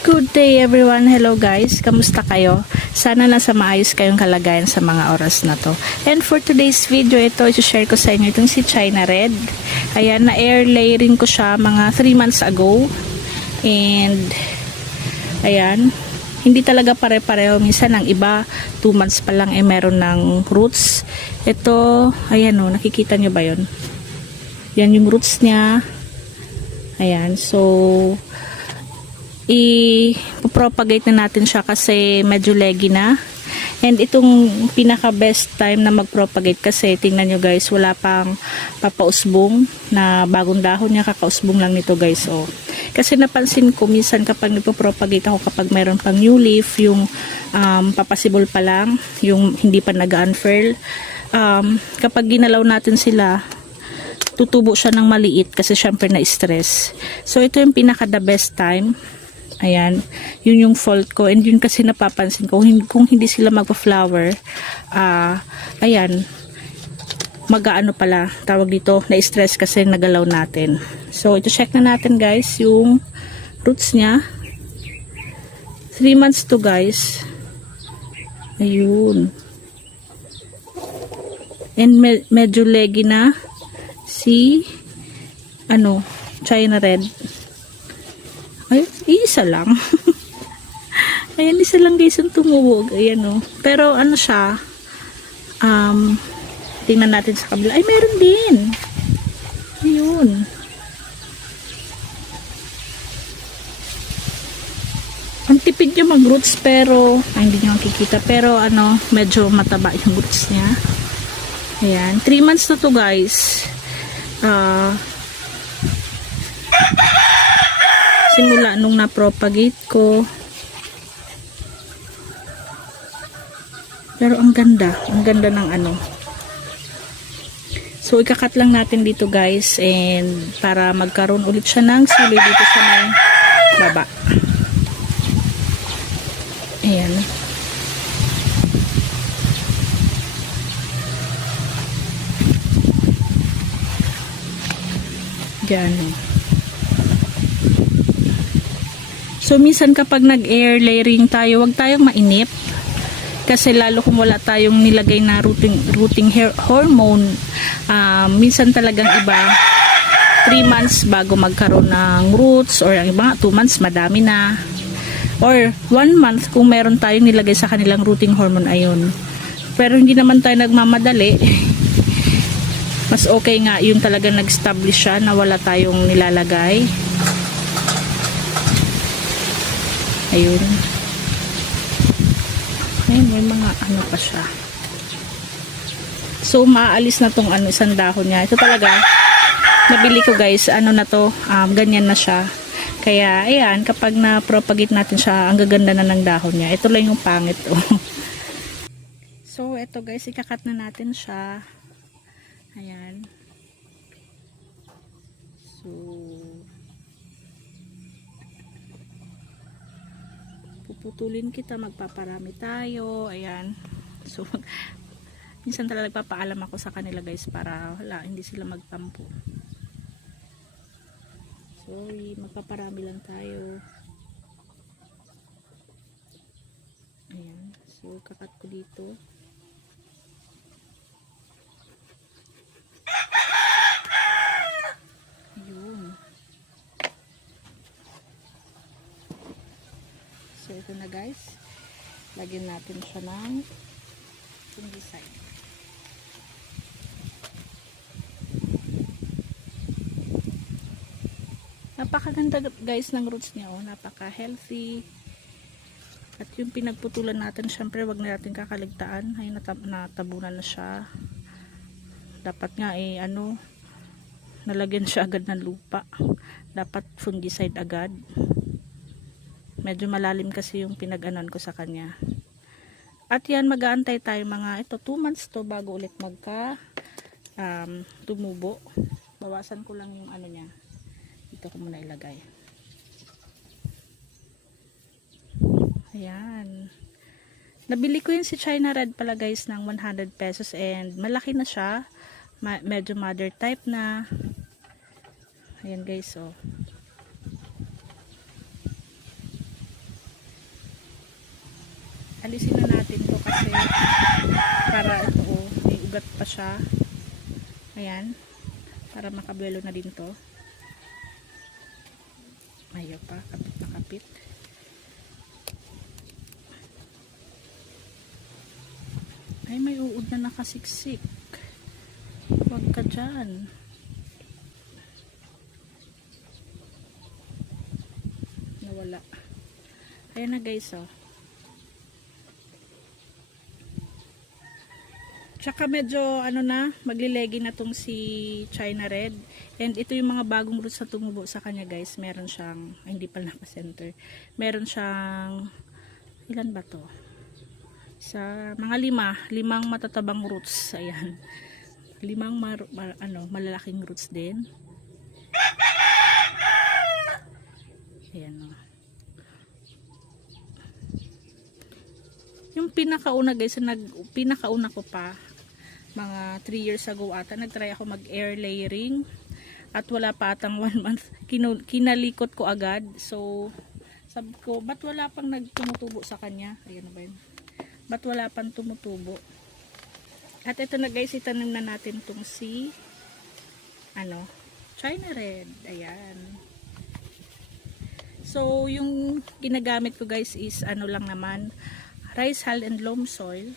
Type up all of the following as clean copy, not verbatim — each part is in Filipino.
Good day everyone. Hello guys. Kamusta kayo? Sana nasa maayos kayong kalagayan sa mga oras na to. And for today's video, ito i-share ko sa inyo itong si China Red. Ayan, na-air layering ko siya mga 3 months ago. And ayan, hindi talaga pare-pareho. Minsan ang iba 2 months pa lang meron ng roots. Ito, ayan o, nakikita nyo ba yun? Yan yung roots niya. Ayan, so i-propagate na natin siya kasi medyo leggy na. And itong pinaka best time na mag-propagate kasi tingnan nyo guys, wala pang papausbong na bagong dahon niya, kakausbong lang nito guys. Oh. Kasi napansin ko minsan kapag nagpo-propagate ako, kapag mayroon pang new leaf, yung papasibol pa lang, yung hindi pa nag-unfurl, kapag ginalaw natin sila, tutubo siya ng maliit kasi syempre na-stress. So ito yung pinaka the best time. Ayan, yun yung fault ko, and yun kasi napapansin ko kung hindi sila magpa-flower, ayan, mag-aano pala, tawag dito, na-stress kasi nagalaw natin. So ito check na natin guys yung roots niya. 3 months to guys. Ayun. And medyo leggy na si China Red. Ay, isa lang. Ayan, isa lang guys ang tumuwog. Ayan o. Pero ano siya, tingnan natin sa kabila. Ay, meron din. Ayun. Ang tipid niya mag-roots pero, hindi niyo makikita. Pero medyo mataba yung roots niya. Ayan. 3 months na to guys. Simula nung na-propagate ko. Pero ang ganda ng So ikakat lang natin dito guys, and para magkaroon ulit siya ng sili dito sa may baba. Ayan. Ganun. So minsan kapag nag-air layering tayo, wag tayong mainip. Kasi lalo kung wala tayong nilagay na rooting hormone, minsan talagang iba 3 months bago magkaroon ng roots, or ang iba 2 months madami na. Or 1 month kung meron tayong nilagay sa kanilang rooting hormone, ayun. Pero hindi naman tayo nagmamadali. Mas okay nga yung talagang nag-establish siya na wala tayong nilalagay. Ayun. Ayun, may mga pa siya. So, maalis na tong isang dahon niya. Ito talaga, nabili ko guys, na to, ganyan na siya. Kaya, ayan, kapag na-propagate natin siya, ang gaganda na ng dahon niya. Ito lang yung pangit, oh. So, ito guys, ikakat na natin siya. Ayan. So, puputulin kita, magpaparami tayo. Ayan. So minsan talaga nagpapaalam ako sa kanila guys para hindi sila magtampo. Sorry, magpaparami lang tayo. Ayan. So kakat ko dito. Ayun. So ito na guys, lagyan natin siya ng fungicide. Napakaganda guys ng roots niya, oh. Napaka healthy. At yung pinagputulan natin, syempre wag na natin kakaligtaan. Ay, natabunan na siya. Dapat nga nalagyan siya agad ng lupa. Dapat fungicide agad. Medyo malalim kasi yung pinag-anon ko sa kanya. At yan, mag-aantay tayo mga 2 months to bago ulit tumubo. Bawasan ko lang yung niya. Dito ko muna ilagay. Ayan. Nabili ko yun si China Red pala guys ng 100 pesos, and malaki na siya. Medyo mother type na. Ayan guys, oh. alisin na natin to kasi para ito may ugat pa siya. Ayan, para makabuelo na din to. Ayaw pa, kapit na kapit. Ay, may uod na nakasiksik. Huwag ka dyan. Nawala. Ayan na guys, oh. Tsaka medyo ano na, maglilegi na tong si China Red. And ito yung mga bagong roots na tumubo sa kanya guys. Meron siyang, ay, hindi pala naka-center. Meron siyang, ilan ba to? Sa mga limang matatabang roots. Ayan. Limang malalaking roots din. Ayan, oh. Yung pinakauna guys, pinakauna ko pa mga 3 years ago ata, nagtry ako mag air layering at wala pa atang 1 month kinalikot ko agad. So sabi ko, ba't wala pang nagtumutubo sa kanya? Ayan na ba yun? Ba't wala pang tumutubo? At ito na guys, itanong na natin tong si China Red. Ayan. So yung ginagamit ko guys is lang naman, rice hull and loam soil.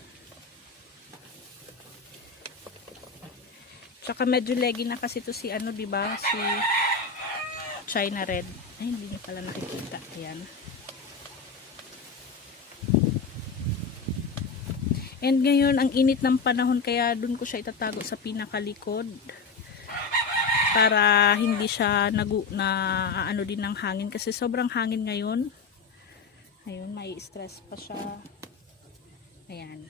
Tsaka medyo leggy na kasi to si diba? Si China Red. Ay, hindi niyo pala nakikita. Ayan. And ngayon, ang init ng panahon, kaya dun ko siya itatago sa pinakalikod. Para hindi siya din ng hangin. Kasi sobrang hangin ngayon. Ayun, may stress pa siya. Ayan.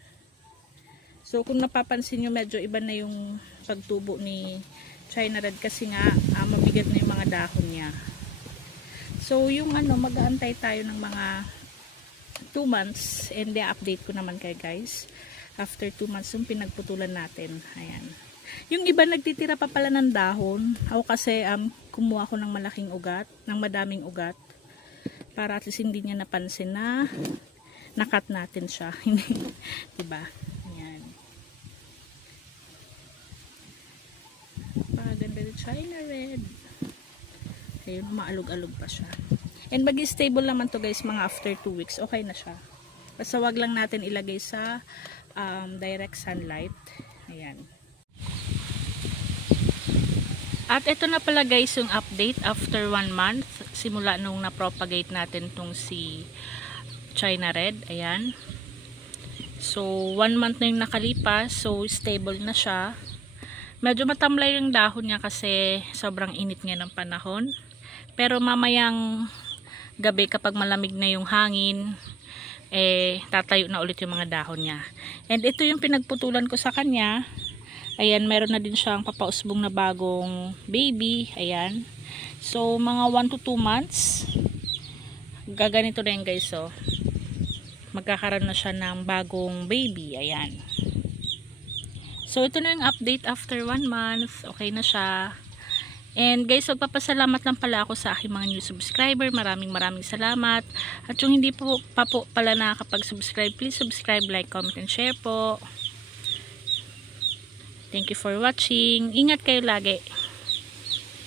So kung napapansin nyo, medyo iba na yung pagtubo ni China Red kasi nga mabigat na yung mga dahon niya. So yung mag-aantay tayo ng mga 2 months and i-update ko naman kayo guys. After 2 months yung pinagputulan natin. Ayan. Yung iba nagtitira pa pala ng dahon. Ako kasi kumuha ko ng malaking ugat, ng madaming ugat. Para at least hindi niya napansin na nakat natin siya. Diba? Paganda ni China Red. Ayun, maalog-alog pa siya. And mag-stable naman to guys mga after 2 weeks. Okay na siya. Basta wag lang natin ilagay sa direct sunlight. Ayan. At ito na pala guys yung update after 1 month. Simula nung na-propagate natin tong si China Red. Ayan. So 1 month na yung nakalipas. So stable na siya. Medyo matamlay yung dahon niya kasi sobrang init nga ng panahon. Pero mamayang gabi kapag malamig na yung hangin, tatayo na ulit yung mga dahon niya. And ito yung pinagputulan ko sa kanya. Ayan, meron na din siyang papausbong na bagong baby. Ayan. So, mga 1 to 2 months, gaganito na yun guys. So, magkakaroon na siya ng bagong baby. Ayan. So, ito na yung update after 1 month. Okay na siya. And guys, magpapasalamat lang pala ako sa aking mga new subscriber. Maraming salamat. At yung hindi pa po pala nakakapag-subscribe, please subscribe, like, comment, and share po. Thank you for watching. Ingat kayo lagi.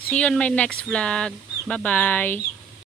See you on my next vlog. Bye-bye.